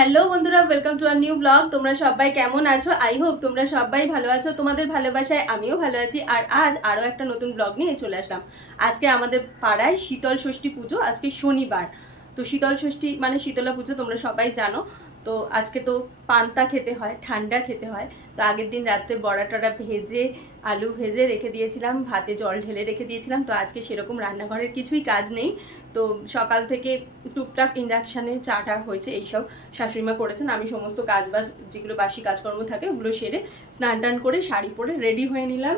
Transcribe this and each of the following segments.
Hello বন্ধুরা welcome to our new blog তোমরা সবাই কেমন আছো? আই হোপ তোমরা সবাই ভালো আছো। তোমাদের ভালোবাসায় আমিও ভালো আছি। আর আজ আরও একটা নতুন ব্লগ নিয়ে চলে আসলাম। আজকে আমাদের পাড়ায় শীতল ষষ্ঠী পুজো, আজকে শনিবার। তো শীতল ষষ্ঠী মানে শীতলা পুজো তোমরা সবাই জানো। তো আজকে তো পান্তা খেতে হয়, ঠান্ডা খেতে হয়। তো আগের দিন রাত্রে বড়া টড়া ভেজে, আলু ভেজে রেখে দিয়েছিলাম, ভাতে জল ঢেলে রেখে দিয়েছিলাম। তো আজকে সেরকম রান্নাঘরের কিছুই কাজ নেই। তো সকাল থেকে টুকটাক ইন্ডাকশানে চাটা হয়েছে, এইসব শাশুড়িমা করেছেন। আমি সমস্ত কাজ বাজ যেগুলো বাসি কাজকর্ম থাকে, ওগুলো সেরে স্নান টান করে শাড়ি পরে রেডি হয়ে নিলাম।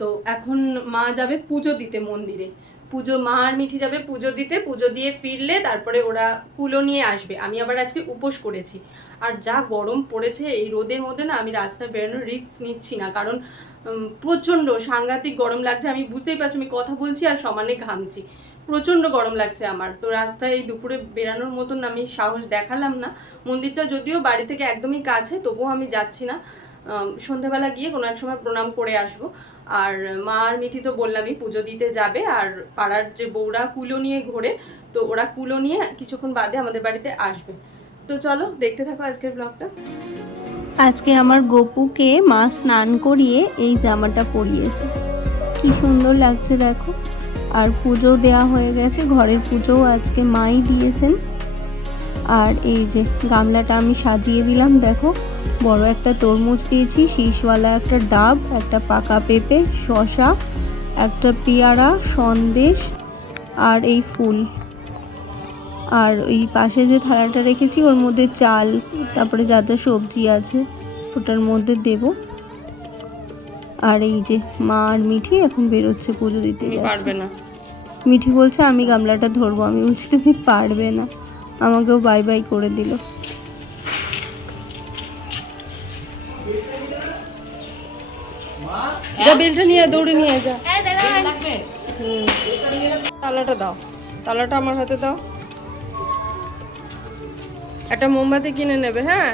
তো এখন মা যাবে পুজো দিতে মন্দিরে। পুজো মা আর মিঠি যাবে পুজো দিতে পুজো দিয়ে ফিরলে তারপরে ওরা কুলো নিয়ে আসবে। আমি আবার আজকে উপোস করেছি। আর যা গরম পড়েছে এই রোদের মধ্যে না আমি রাস্তায় বেরোনোর রিস্ক নিচ্ছি না। কারণ প্রচণ্ড সাংঘাতিক গরম লাগছে। আমি বুঝতেই পারছি আমি কথা বলছি আর সমানে ঘামছি। প্রচণ্ড গরম লাগছে আমার। তো রাস্তায় এই দুপুরে বেরানোর মতন আমি সাহস দেখালাম না। মন্দিরটা যদিও বাড়ি থেকে একদমই কাছে তবুও আমি যাচ্ছি না। আম, সন্ধেবেলা গিয়ে কোনো এক সময় প্রণাম করে আসব। আর মা আর মিঠি তো বললামই, পুজো দিতে যাবে আর পাড়ার যে বউরা কুলো নিয়ে ঘোরে, তো ওরা কুলো নিয়ে কিছুক্ষণ বাদে আমাদের বাড়িতে আসবে। তো চলো, দেখতে থাকো আজকের ব্লগটা। আজকে আমার গপুকে মা স্নান করিয়ে এই জামাটা পরিয়েছে। কি সুন্দর লাগছে দেখো। আর পুজো দেয়া হয়ে গেছে, ঘরের পুজোও আজকে মাই দিয়েছেন। আর এই যে গামলাটা আমি সাজিয়ে দিলাম, দেখো। বড় একটা তরমুজ দিয়েছি শীষওয়ালা একটা ডাব একটা পাকা পেঁপে শশা একটা পেয়ারা সন্দেশ আর এই ফুল। আর এই পাশে যে থালাটা রেখেছি ওর মধ্যে চাল তারপরে যা যা সবজি আছে ওটার মধ্যে দেব। আর এই যে মা আর মিঠি এখন বেরোচ্ছে পুজো দিতে। পারবে না। মিঠি বলছে আমি গামলাটা ধরবো। আমি বলছি তুমি পারবে না। আমাকেও বাই বাই করে দিল। যা বেলটা নিয়ে দৌড়ে নিয়ে যা। হুম। তালাটা দাও। তালাটা আমার হাতে দাও। একটা মোমবাতি কিনে নেবে হ্যাঁ?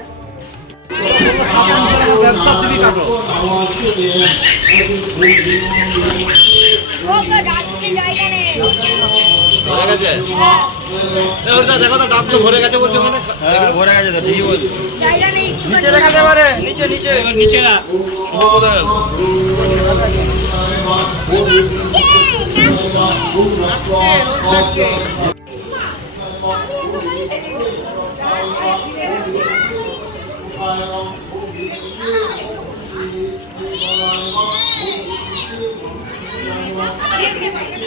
ভরে গেছে? এ দেখো তো ডাবগুলো ভরে গেছে বলছো ওখানে। হ্যাঁ ভরে গেছে তো ঠিকই বলছো। নিচে রাখাতে পারে নিচে নিচে। নিচে না। শুভ কোথায় গেল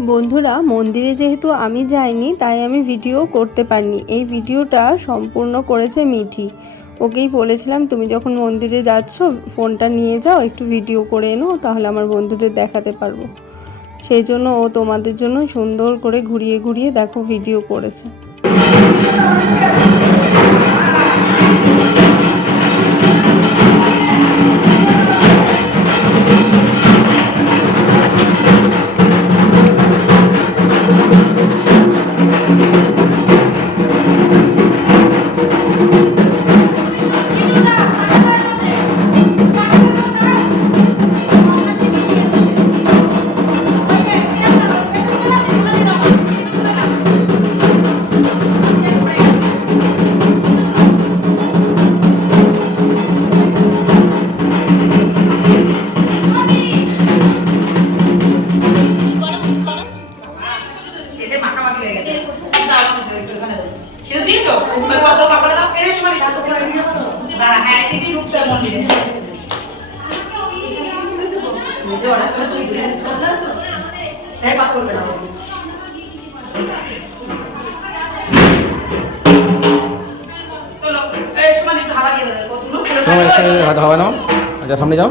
বন্ধুরা, মন্দিরে যেহেতু আমি যাইনি, তাই আমি ভিডিও করতে পারিনি। এই ভিডিওটা সম্পূর্ণ করেছে মিঠি। ওকেই বলেছিলাম, তুমি যখন মন্দিরে যাচ্ছ, ফোনটা নিয়ে যাও, একটু ভিডিও করে এনো, তাহলে আমার বন্ধুদের দেখাতে পারব। সেই জন্য ও তোমাদের জন্য সুন্দর করে ঘুরিয়ে ঘুরিয়ে দেখো, ভিডিও করেছে। হাত হবে না? আচ্ছা সামনে যাও।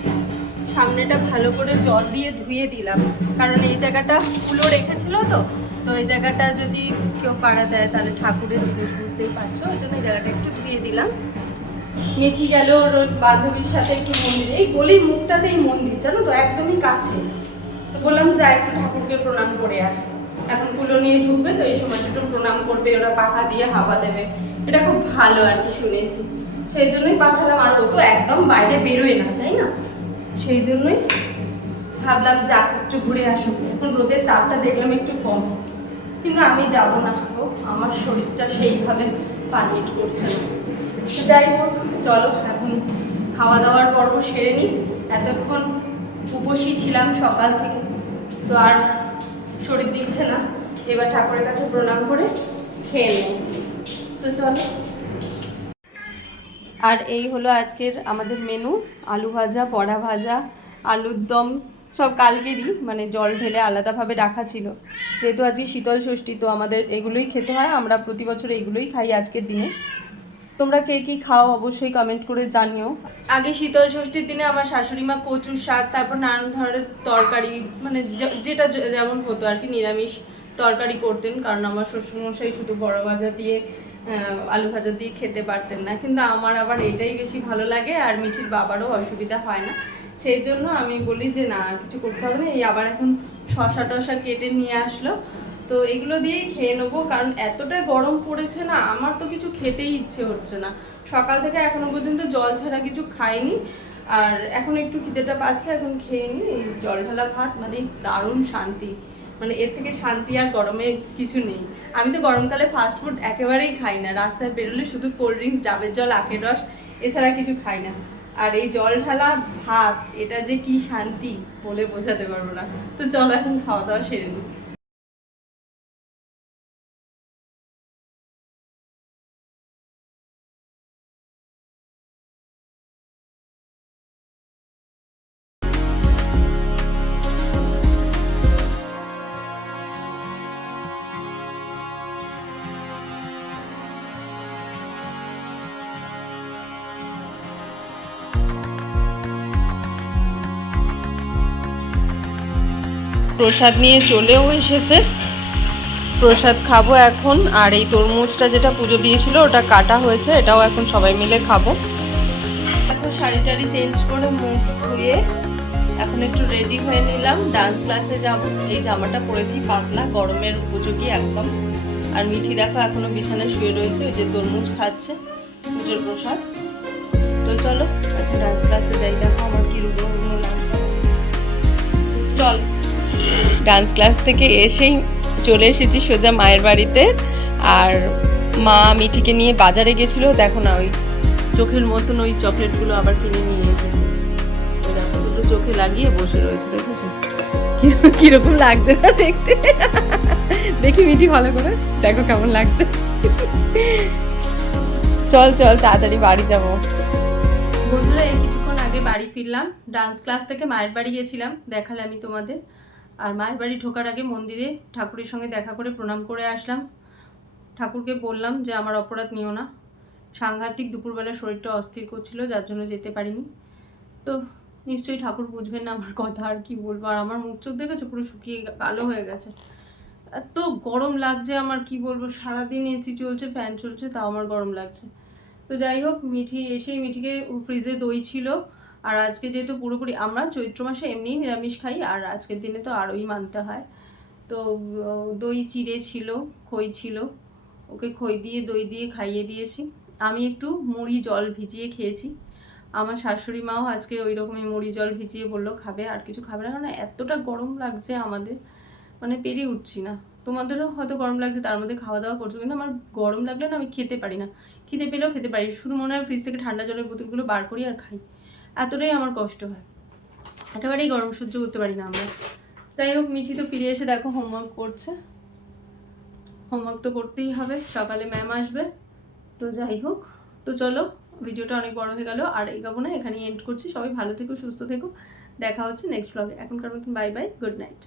সামনেটা ভালো করে জল দিয়ে ধুয়ে দিলাম। কারণ এই জায়গাটা কুলো রেখেছিল তো তো এই জায়গাটা যদি কেউ পাড়া দেয়, তাহলে ঠাকুরের জিনিস বুঝতেই পারছ, ওই জন্য এই জায়গাটা একটু ধুয়ে দিলাম। মিঠি গেল ওর বান্ধবীর সাথে একটু মন্দিরে। এই গলির মুখটাতেই মন্দির, জানো তো, একদমই কাছে। তো বললাম, যা, একটু ঠাকুরকে প্রণাম করে আয়। এখন কুলো নিয়ে ঢুকবে তো, এই সময় একটু প্রণাম করবে, ওরা পাখা দিয়ে হাওয়া দেবে। এটা খুব ভালো আর কি শুনেছি। সেই জন্যই পাঠালাম, আর ও তো একদম বাইরে বেরোয় না, তাই না? সেই জন্যই ভাবলাম যাক একটু ঘুরে আসুক এখন রোদের তাপটা দেখলাম একটু কম। কিন্তু আমি যাব না ও আমার শরীরটা সেইভাবে পারমিট করছে না। যাই হোক, চলো এখন খাওয়া দাওয়ার পর্ব সেরে নিই। এতক্ষণ উপসী ছিলাম সকাল থেকে, তো আর শরীর দিচ্ছে না। এবার ঠাকুরের কাছে প্রণাম করে খেয়ে নেব তো চলো। আর এই হলো আজকের আমাদের মেনু আলু ভাজা, বড়া ভাজা, আলুর দম, সব কালকেরই মানে জল ঢেলে আলাদাভাবে রাখা ছিল। যেহেতু আজকে শীতল ষষ্ঠী, তো আমাদের এগুলোই খেতে হয়, আমরা প্রতি বছর এগুলোই খাই আজকের দিনে। তোমরা কে কী খাও অবশ্যই কমেন্ট করে জানিও। আগে শীতল ষষ্ঠীর দিনে আমার শাশুড়ি মা কচুর শাক, তারপর নানান ধরনের তরকারি মানে যেটা যেমন হতো আর কি, নিরামিষ তরকারি করতেন, কারণ আমার শ্বশুরমশাই শুধু বড় ভাজা দিয়ে আলু ভাজা দিয়ে খেতে পারতেন না। কিন্তু আমার আবার এটাই বেশি ভালো লাগে আর মিঠির বাবারও অসুবিধা হয় না। সেই জন্য আমি বলি যে, না কিছু করতে হবে না। এই আবার এখন শশা টশা কেটে নিয়ে আসলো। তো এগুলো দিয়েই খেয়ে নেব, কারণ এতটা গরম পড়েছে না, আমার তো কিছু খেতেই ইচ্ছে হচ্ছে না। সকাল থেকে এখনও পর্যন্ত জল ছাড়া কিছু খাইনি। আর এখন একটু খিদেটা পাচ্ছে, এখন খেয়ে নিই। এই জল ঢালা ভাত মানে দারুণ শান্তি। মানে এর থেকে শান্তি আর গরমে কিছু নেই। আমি তো গরমকালে ফাস্ট ফুড একেবারেই খাই না। রাস্তায় বেরোলে শুধু কোল্ড ড্রিঙ্কস ডাবের জল, আখের রস এছাড়া কিছু খাই না। আর এই জল ঢালা ভাত, এটা যে কি শান্তি বলে বোঝাতে পারব না। তো চলো এখন খাওয়া দাওয়া সেরে নিই প্রসাদ নিয়ে চলেও এসেছে। প্রসাদ খাব এখন, আর এই তরমুজটা যেটা পুজো দিয়েছিল, ওটা কাটা হয়েছে, এটাও এখন সবাই মিলে খাব। এখন শাড়ি টাড়ি চেঞ্জ করে মুখ ধুয়ে এখন একটু রেডি হয়ে নিলাম। ডান্স ক্লাসে যাব, এই জামাটা পরেছি পাতলা, গরমের উপযোগী একদম। আর মিঠি দেখো, এখনও বিছানায় শুয়ে রয়েছে, ওই যে তরমুজ খাচ্ছে, পুজোর প্রসাদ। তো চলো এখন ডান্স ক্লাসে যাই, দেখো আমার কি রুগনো চল। ডান্স ক্লাস থেকে এসেই চলে এসেছি সোজা মায়ের বাড়িতে। আর মা মিঠিকে নিয়ে বাজারে গেছিল, দেখো না, ওই চোখের মতন ওই চকলেটগুলো আবার কিনে নিয়ে এসেছে। দুটো চোখে লাগিয়ে বসে রয়েছে, দেখেছ? কীরকম লাগছে না দেখতে? দেখি মিঠি ভালো করে, দেখো কেমন লাগছে। চল চল, তাড়াতাড়ি বাড়ি যাব। বন্ধুরা, এই কিছুক্ষণ আগে বাড়ি ফিরলাম। ডান্স ক্লাস থেকে মায়ের বাড়ি গেছিলাম, দেখালে আমি তোমাদের। আর মায়ের বাড়ি ঢোকার আগে মন্দিরে ঠাকুরের সঙ্গে দেখা করে প্রণাম করে আসলাম। ঠাকুরকে বললাম যে, আমার অপরাধ নিও না। সাংঘাতিক দুপুরবেলা শরীরটা অস্থির করছিল, যার জন্য যেতে পারিনি। তো নিশ্চয়ই ঠাকুর বুঝবেন না আমার কথা আর কি বলব। আর আমার মুখ চোখ দেখেছে? পুরো শুকিয়ে কালো হয়ে গেছে। এত গরম লাগছে আমার, কি বলব? সারাদিন এসি চলছে, ফ্যান চলছে, তাও আমার গরম লাগছে। তো যাই হোক, মিঠি এসেই মিঠিকে ফ্রিজে দই ছিল। আর আজকে যেহেতু পুরোপুরি আমরা চৈত্র মাসে এমনিই নিরামিষ খাই, আর আজকের দিনে তো আরোই মানতে হয়। তো দই চিড়ে ছিল, খই ছিল। ওকে খই দিয়ে, দই দিয়ে খাইয়ে দিয়েছি। আমি একটু মুড়ি জল ভিজিয়ে খেয়েছি। আমার শাশুড়ি মাও আজকে ওই রকমই মুড়ি জল ভিজিয়ে বলল, খাবে, আর কিছু খাবে না। কারণ এতটা গরম লাগছে আমাদের মানে পেরিয়ে উঠছি না। তোমাদেরও হয়তো গরম লাগছে, তার মধ্যে খাওয়া দাওয়া করছ, কিন্তু আমার গরম লাগলে না আমি খেতে পারি না। খেতে পেলেও খেতে পারি শুধু মনে হয় ফ্রিজ থেকে ঠান্ডা জলের বোতলগুলো বার করি আর খাই। এতটাই আমার কষ্ট হয়। একেবারেই গরম সহ্য করতে পারি না আমরা। তাই হোক, মিঠি তো ফিরে এসে দেখো হোমওয়ার্ক করছে। হোমওয়ার্ক তো করতেই হবে, সকালে ম্যাম আসবে। তো যাই হোক, তো চলো, ভিডিওটা অনেক বড় হয়ে গেল। আর এগাবো না এখানেই এন্ড করছি। সবাই ভালো থেকো, সুস্থ থেকো। দেখা হচ্ছে নেক্সট ব্লগে এখনকার মতন বাই বাই গুড নাইট